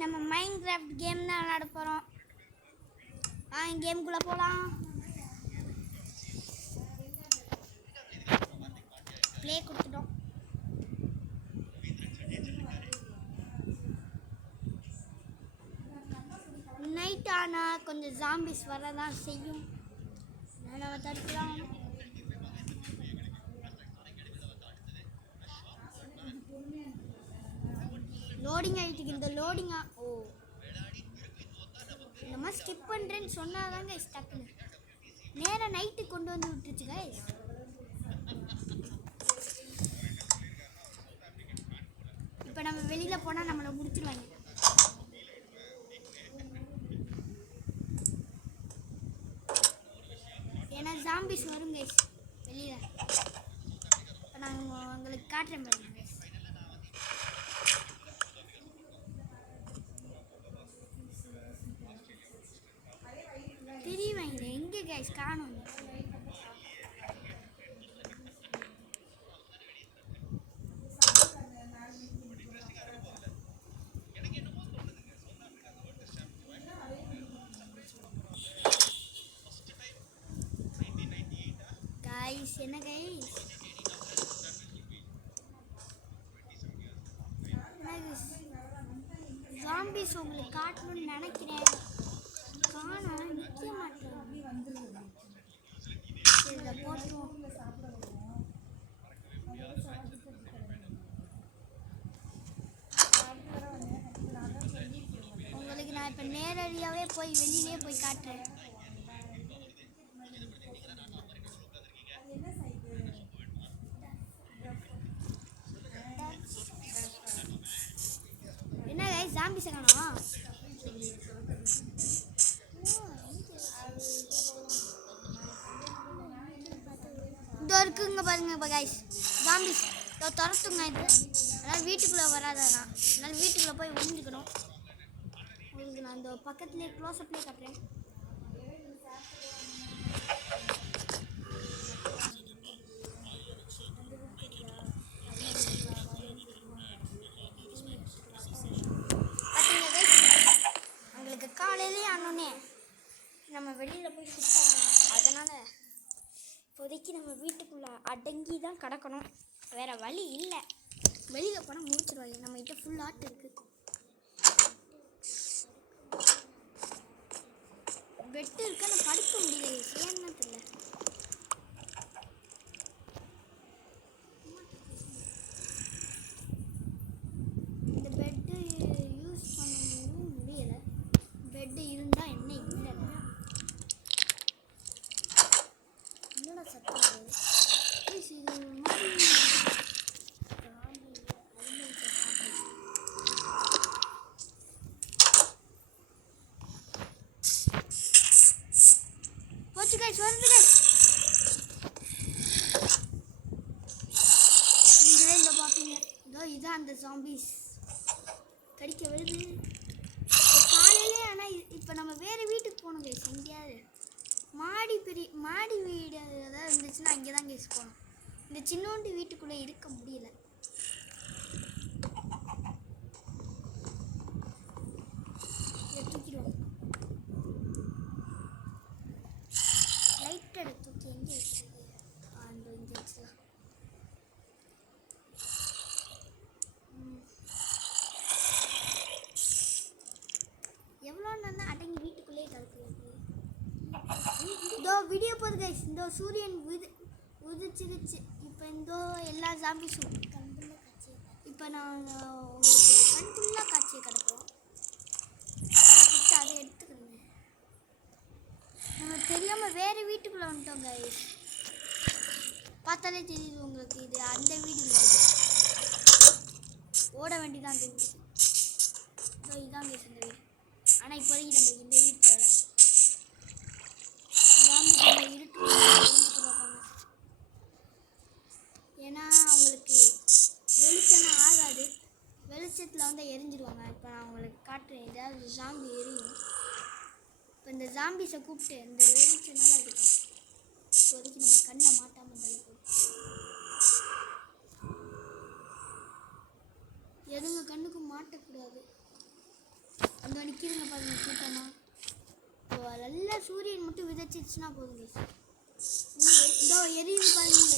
நம்ம Minecraft game தான் விளையாட போகிறோம். கேமுக்குள்ளே போகலாம். ப்ளே கொடுத்துட்டோம். நைட் ஆனால் கொஞ்சம் ஜாம்பிஸ் வரதான் செய்யும். நம்ம தடுக்கலாம். லோடிங் ஆகிட்டு இந்த லோடிங்கா இந்த மாதிரி ஸ்கிப் பண்ணுறேன்னு சொன்னால் தாங்க டக்குன்னு நேராக நைட்டு கொண்டு வந்து விட்டுருச்சு கைஸ். இப்போ நம்ம வெளியில் போனால் நம்மளை முடிச்சிருவாங்க. ஏன்னா ஜாம்பிஸ் வரும் கைஸ் வெளியில். இப்போ நாங்கள் உங்களுக்கு காட்டுறேன் பாருங்க கைஸ். தெரியுவாங்க எங்கே கைஸ் காணும். கைஸ் என்ன கைஸ் ஜாம்பிஸ் உங்களுக்கு காட்டணும்னு நினைக்கிறேன். காணோம், நிற்க மாட்டேன். இதை போட்டுருவோம். உங்களுக்கு நான் இப்போ நேரடியாகவே போய் வெளியிலே போய் காட்டுறேன். என்ன கைஸ் ஜாம்பிஸை காணோம். இருக்குங்க பாருங்க இப்போ கைஸ் ஜாம்பிஸ் துரத்துங்க. இது அதனால் வீட்டுக்குள்ளே வராதாண்ணா, அதனால் வீட்டுக்குள்ளே போய் ஒழிஞ்சுக்கணும். உங்களுக்கு நான் அந்த பக்கத்துலேயே க்ளோஸ்அப்லேயே காட்டுறேன். பார்த்தீங்க கைஸ் உங்களுக்கு காலையிலே ஆனோடனே நம்ம வெளியில் போய் சுற்றலாம். அதனால் இப்போதைக்கு நம்ம வீட்டுக்குள்ளே அடங்கி தான் கிடக்கணும். வேறு வழி இல்லை. வெளியில் போனால் முடிச்சிடுவாங்க. நம்மகிட்ட ஃபுல் ஆர்ட் இருக்குது. பெட்டு இருக்கு, ஆனால் படுக்க முடியல. ஏன்னு தெரியல. இந்த பெட்டு யூஸ் பண்ணவும் முடியலை. பெட்டு இருந்தால் என்ன இல்லை. என்னோட சத்தம் போச்சு கைஸ் வருது கைஸ். நீங்களே இந்த பார்ப்பீங்க. இதோ இதான் அந்த ஜாம்பிஸ் கடிக்க வருது காலையிலே. ஆனால் இப்போ நம்ம வேறு வீட்டுக்கு போகணும் கைஸ். எங்கேயாவது மாடி வீடு ஏதாவது இருந்துச்சுன்னா அங்கே தான் கேஸ் போகணும். இந்த சின்னோண்டு வீட்டுக்குள்ளே இருக்க முடியல. இதை தூக்கிடுவோம். லைட்டை தூக்கி எங்கே வச்சுருது? அந்த இங்கே வச்சுக்கலாம். எவ்வளோ நேரம் அடங்கி வீட்டுக்குள்ளேயே கிடக்குது. இதோ வீடியோ போகுது கைஸ். இந்த சூரியன் உதிச்சிருச்சு. இப்போ இந்த எல்லா ஜாம்பிஸும் இப்போ நாங்கள் உங்களுக்கு கண்குள்ளா காட்சியை கிடப்போம். அதை எடுத்துக்கிறேங்க. நம்ம தெரியாமல் வேறு வீட்டுக்குள்ளே வந்துட்டோம் கைஸ். பார்த்தாலே தெரியுது உங்களுக்கு. இது அந்த வீடு இல்லை. இது ஓட வேண்டிதான் அந்த வீடு. இதோ இதான் கைஸ் இந்த வீடு. ஆனால் இப்போதைக்கு நம்ம இந்த வீடு தேவை. ஏன்னா அவங்களுக்கு வெளிச்சம்னா ஆகாது. வெளிச்சத்தில் வந்து எரிஞ்சிடுவாங்க. இப்போ நான் உங்களுக்கு காட்டுறேன். ஏதாவது ஜாம்பி எரியும். இப்போ இந்த ஜாம்பிஸை கூப்பிட்டு இந்த வெளிச்சம்னால இருக்கும். இப்போதைக்கு நம்ம கண்ணில் மாட்டாமல் இருந்தாலும் போதும். எதுங்க கண்ணுக்கு மாட்டக்கூடாது. அங்கே நிற்கிறீங்க பாருங்க கூட்டமாக. நல்லா சூரியன் மட்டும் விதைச்சிச்சுன்னா போதுங்க. இதோ எரியுது பாருங்க.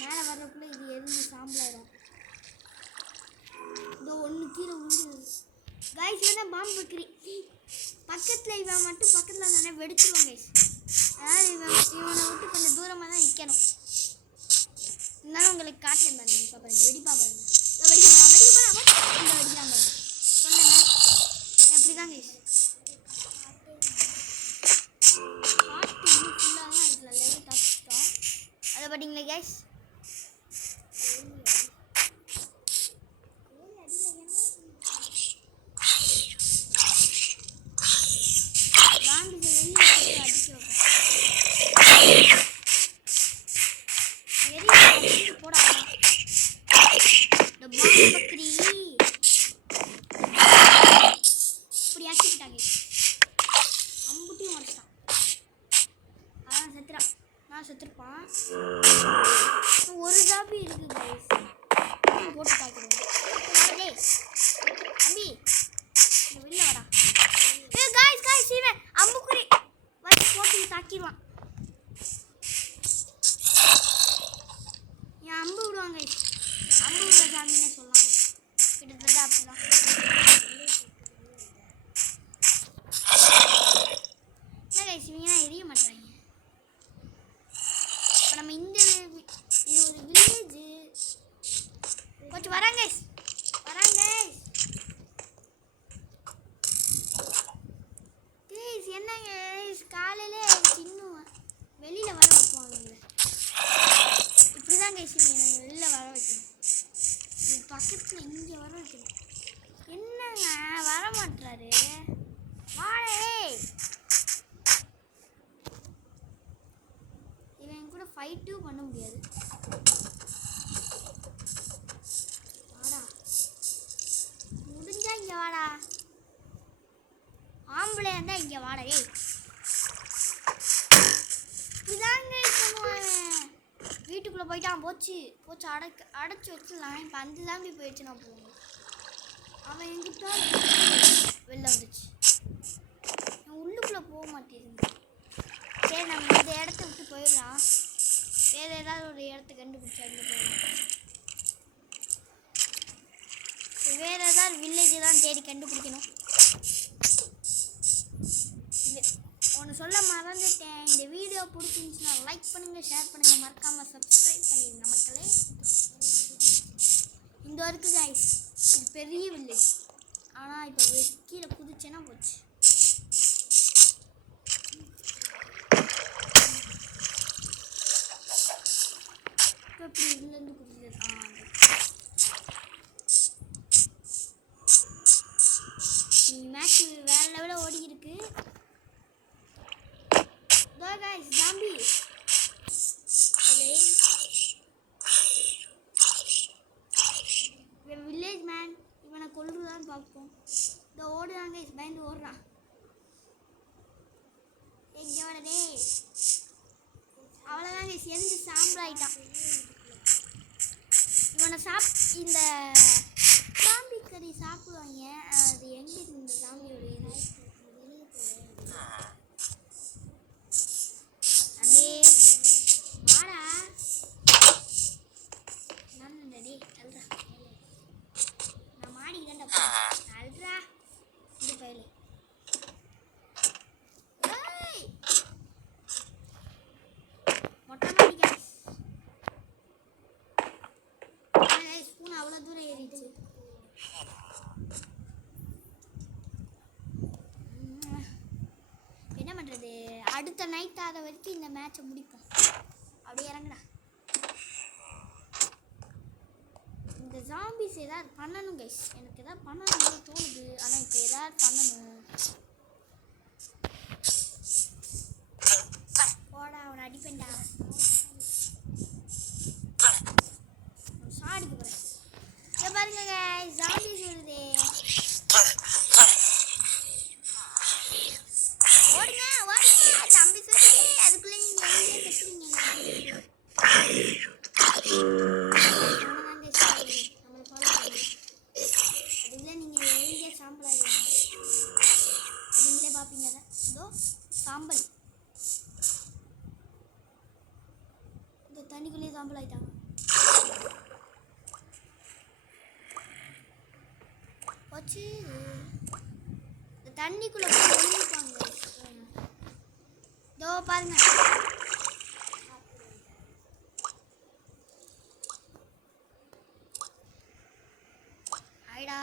மேலே வர்றதுக்குள்ள இது எரிஞ்சு சாம்பலாயிடும். இதோ ஒன்று கீழே விழுந்து கைஸ். வேணா பாம்பு வைக்கிறீ பக்கத்தில் இவன் மட்டும் பக்கத்தில் வந்தானே வெடிச்சிருவான் கைஸ். அதாவது இவனை விட்டு கொஞ்சம் தூரமாக தான் நிற்கணும். இருந்தாலும் உங்களுக்கு காட்டுறேன் பாருங்க. இப்போ பாருங்க வெடிப்பா பாருங்க. வெடிக்கிறான் பாருங்க. சொன்னேன் எப்படி தான் கைஸ். காட்டு இன்னும் ஃபுல்லாக தான் இருக்குல்ல. லெவல் தப்பிச்சிட்டோம். அதை பார்த்தீங்களா கைஸ். செத்துருப்பான். ஒரு ஜாபி இருக்கு கைஸ். போட்டு பார்க்குறேன். தம்பி வெளில வாடா. கைஸ் கைஸ் இவன் அம்புக்குறி வச்சு போட்டு தாக்கிடுவான். என் அம்பு விடுவாங்க கைஸ். அம்பு விடுற ஜாமின்னே சொல்லலாம். கிட்டத்தட்ட அப்படிதான். என்ன கைஸ் இவங்க எரிய மாட்டாங்க. நம்ம இந்த இது ஒரு வில்லேஜ் கொஞ்சம் வராங்க என்னங்க காலையில சின்ன வெளியில வர வைப்பாங்க. இப்படிதான் கைஸ் வெளியில வர வைக்கணும். பக்கத்துல இங்க வர வைக்கணும். என்னங்க வர மாட்டாரு. வாழே கூட ஃபைட்டும் பண்ண முடியாது. வாடா முடிஞ்சா இங்கே வாடா. ஆம்பளை இருந்தா இங்கே வாடா. ஏய் இதாங்க பண்ணுவாங்க. வீட்டுக்குள்ளே போயிட்டான். போச்சு அடைச்சி வச்சுலாம். இப்போ அந்த தாம்பி போயிடுச்சு. நான் போகணும். அவன் எங்கிட்ட வெளில வந்துச்சு. நான் உள்ளுக்குள்ளே போக மாட்டேங்குது. சரி நம்ம இந்த இடத்த விட்டு போயிடலாம். வேறு ஏதாவது ஒரு இடத்த கண்டுபிடிச்சா இங்கே போயிடலாம். வேறு ஏதாவது வில்லேஜ் தான் தேடி கண்டுபிடிக்கணும். ஒன்று சொல்ல மறந்துட்டேன். இந்த வீடியோ பிடிச்சிருந்துச்சுன்னா லைக் பண்ணுங்கள், ஷேர் பண்ணுங்கள், மறக்காமல் சப்ஸ்கிரைப் பண்ணிடுங்க மக்களே. இந்த இருக்குது கைஸ். இது பெரிய வில்லேஜ். ஆனால் இப்போ கீழே குதிச்சேன்னா போச்சு. இப்படி இதுலேருந்து குதிச்சது. மேட்ச் வேற லெவலில் ஓடி இருக்கு. ஜாம்பி வில்லேஜ் மேன் இவனை கொல்லுதான் பார்ப்போம். இந்த ஓடுறான் கைஸ். பயந்து ஓடுறான். எங்கே ஓடதே. அவ்வளோதான் கைஸ். எரிஞ்சு சாம்பலாயிட்டான். இவனை இந்த சாம்பி கறி சாப்பிடுவாங்க. அது எங்கே இருக்கு இந்த சாம்பியோட இது? அண்ணே வாடா. நன்னடி அல்றா. நான் மாடிக்கிட்டா அல்றா. இந்த பயிலே மொட்டை மாடி கைஸ். ஸ்பூன் அவ்வளோ தூரம் ஏறிடுச்சு. என்ன பண்ணுறது? அடுத்த நைட் ஆகிற வரைக்கும் இந்த மேட்சை முடிப்போம். அப்படியே இறங்குடா. இந்த ஜாம்பிஸ் ஏதாவது பண்ணணும் கைஸ். எனக்கு ஏதாவது பண்ணணும்னு தோணுது. ஆனால் இப்போ ஏதாவது பண்ணணும். போடா அவனை அடிப்பேன்டா. சாடிக்கு போகிறேன். இதை பாருங்க கைஸ். ஜாம்பிஸ் வருதே. ஓடுங்க ஓடுங்க. ஜாம்பிஸ் வருது. அதுக்குள்ளே நீங்கள் எங்கே கட்டுறீங்க? போச்சு. இந்த தண்ணிக்குள்ள போய் ஒளிஞ்சுப்பாங்க. இதோ பாருங்க. ஐடா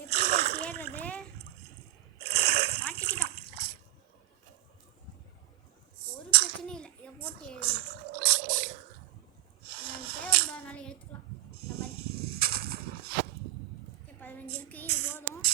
எப்படி சேர்றது? மாட்டிக்கிட்டோம். ஒரு பிரச்சனையும் இல்லை. இதை போட்டு எழுது தேவைப்படாதனால எடுத்துக்கலாம். இந்த மாதிரி 15 இருக்கு. இது போதும்.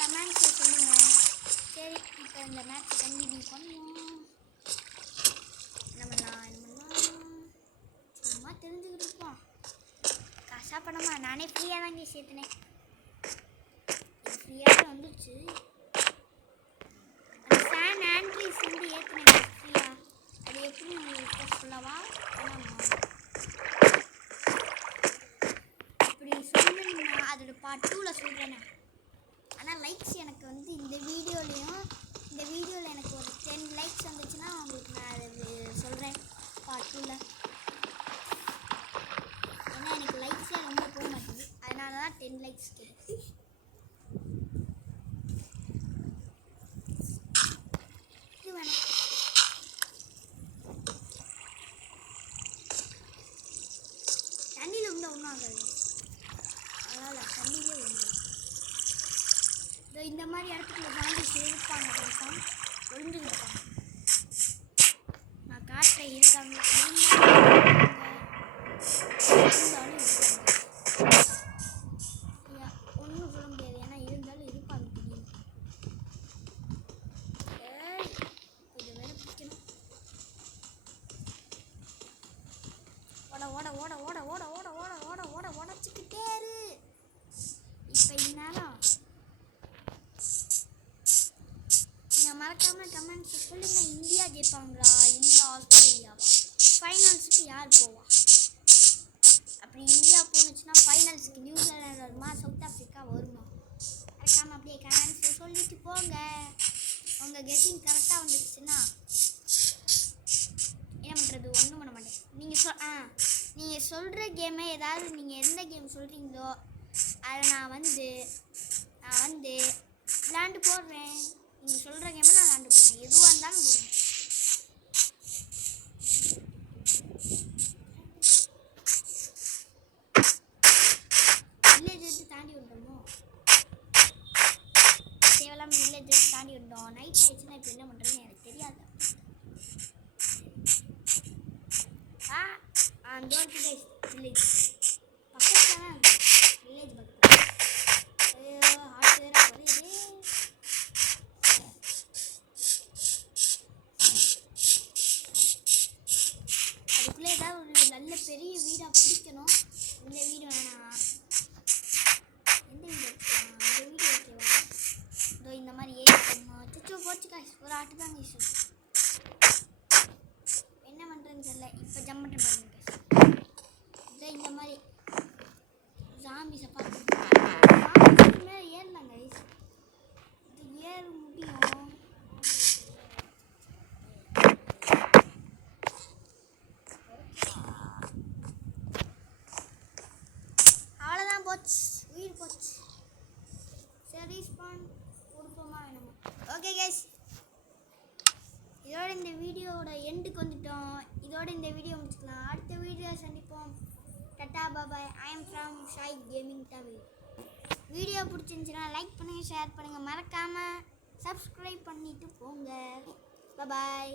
கமெண்ட்ஸில் சொல்லுங்கள். சரி, இப்போ இந்த மேட்ச் கண்டினியூ பண்ணுவோம். என்ன பண்ணலாம் சும்மா தெரிஞ்சுக்கிட்டு இருப்போம். காசா பணமா நானே ஃப்ரீயாக தாங்க சேர்த்துனேன். ஃப்ரீயாக வந்துடுச்சு. அந்த சான் ஆண்ட்ரீஸ் வந்து ஏற்றுனேன் ஃப்ரீயாக. அது எப்படி உங்களுக்கு சொல்லவா? அப்படி சொல்லணும்னா அதோட பார்ட் 2ல் சொல்கிறேனே. ஆனால் லைக்ஸ் எனக்கு வந்து இந்த வீடியோவில் எனக்கு ஒரு 10 லைக்ஸ் வந்துச்சுன்னா உங்களுக்கு நான் அது சொல்கிறேன் பார்ட் 2ல். ஏன்னா எனக்கு லைக்ஸே ரொம்ப போக மாட்டேங்குது. அதனால தான் 10 லைக்ஸ் கேட்குது. இது வேணும். தண்ணியில் இருந்தால் ஒன்றும் ஆகாது. அதனால் தண்ணியிலே ஒன்று. இந்த மாதிரி இடத்துக்குள்ள ஜாம்பிஸ் இருப்பாங்க. ஒளிஞ்சுக்கிட்டு இருப்பாங்க. நான் காட்டுறேன். இருக்காங்க. இருந்தாலும் இருப்பாங்க. ஒன்றும் சொல்ல முடியாது. ஏன்னா இருந்தாலும் இருப்பாங்க. இது வேற பிடிக்கணும். ஓட ஓட ஓட ஓட ஓட ஓட ஓட ஓட ஓட உடச்சிக்கிட்டே இரு. இப்போ இந்நேரம் மறக்காம கமெண்ட்ஸ் சொல்லுங்க. இந்தியா ஜெயிப்பாங்களா இல்லை ஆஸ்திரேலியாவா? ஃபைனல்ஸுக்கு யார் போவா? அப்படி இந்தியா போணுச்சுன்னா ஃபைனல்ஸுக்கு நியூசிலாந்து வருமா, சவுத் ஆஃப்ரிக்கா வருமா? மறக்காம அப்படியே கமெண்ட்ஸ் சொல்லிட்டு போங்க. உங்கள் கெஸ்ஸிங் கரெக்டாக வந்துடுச்சுன்னா என்ன பண்ணுறது? ஒன்றும் பண்ண மாட்டேன். நீங்கள் சொல்கிற கேமை ஏதாவது நீங்கள் எந்த கேம் சொல்கிறீங்களோ அதை நான் வந்து விளாண்டு போடுறேன். நீங்கள் சொல்கிற கேமை நான் விளாண்டு போடுறேன். எதுவாக இருந்தாலும் போடுறேன். வில்லேஜ் எடுத்து தாண்டி விட்டோமோ? தேவையில்லாம வில்லேஜ் எடுத்து தாண்டி விட்டோம். நைட் ஆயிடுச்சுன்னா இப்போ என்ன பண்ணுறதுன்னு எனக்கு தெரியாது. அந்த வில்லேஜ் பக்கத்தில் தான் இருக்கு. வில்லேஜ் பக்கத்தில். ஐயோ ஆட்டு வேற வருது. அதுக்குள்ளே ஏதாவது ஒரு நல்ல பெரிய வீடாக பிடிக்கணும். இந்த வீடு வேணாம். எந்த வீடு வைக்கலாம்? இந்த வீடு ஓகேவா? இதோ இந்த மாதிரி ஏறிக்கணுமா? சுச்சு போச்சு காய்ஸ். ஒரு ஆட்டு தான் இஷ்யூ. என்ன பண்ணுறேன்னு தெரியல. இப்போ ஜம்ப் பண்ணுறேன் பாருங்க காய்ஸ். இதோ இந்த மாதிரி ஜாம்பிஸை பார்த்து மேலே ஏறலாம் கைஸ். இது ஏற முடியும். அவ்வளோதான் போச்சு. உயிர் போச்சு. சரி ஸ்பான் கொடுப்போமா வேணுமா? ஓகே கைஸ், இதோட இந்த வீடியோவோட எண்டுக்கு வந்துட்டோம். இதோட இந்த வீடியோ முடிச்சுக்கலாம். அடுத்த வீடியோ சந்திப்போம். Tata bye bye. I am from ஷாய் கேமிங் தமிழ். வீடியோ பிடிச்சிருந்துச்சுன்னா லைக் பண்ணுங்கள், ஷேர் பண்ணுங்கள், மறக்காமல் சப்ஸ்கிரைப் பண்ணிவிட்டு போங்க. பாய்.